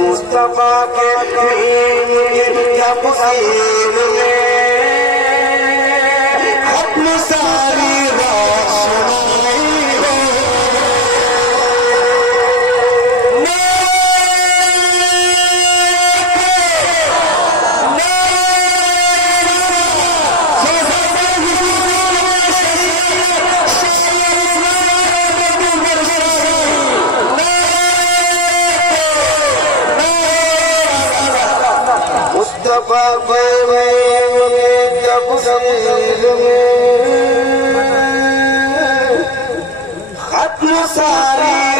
مصطفیٰ کے تفصیل میں ختم ساری رات سنائی ہے مصطفیٰ کے تفصیل میں ختم ساری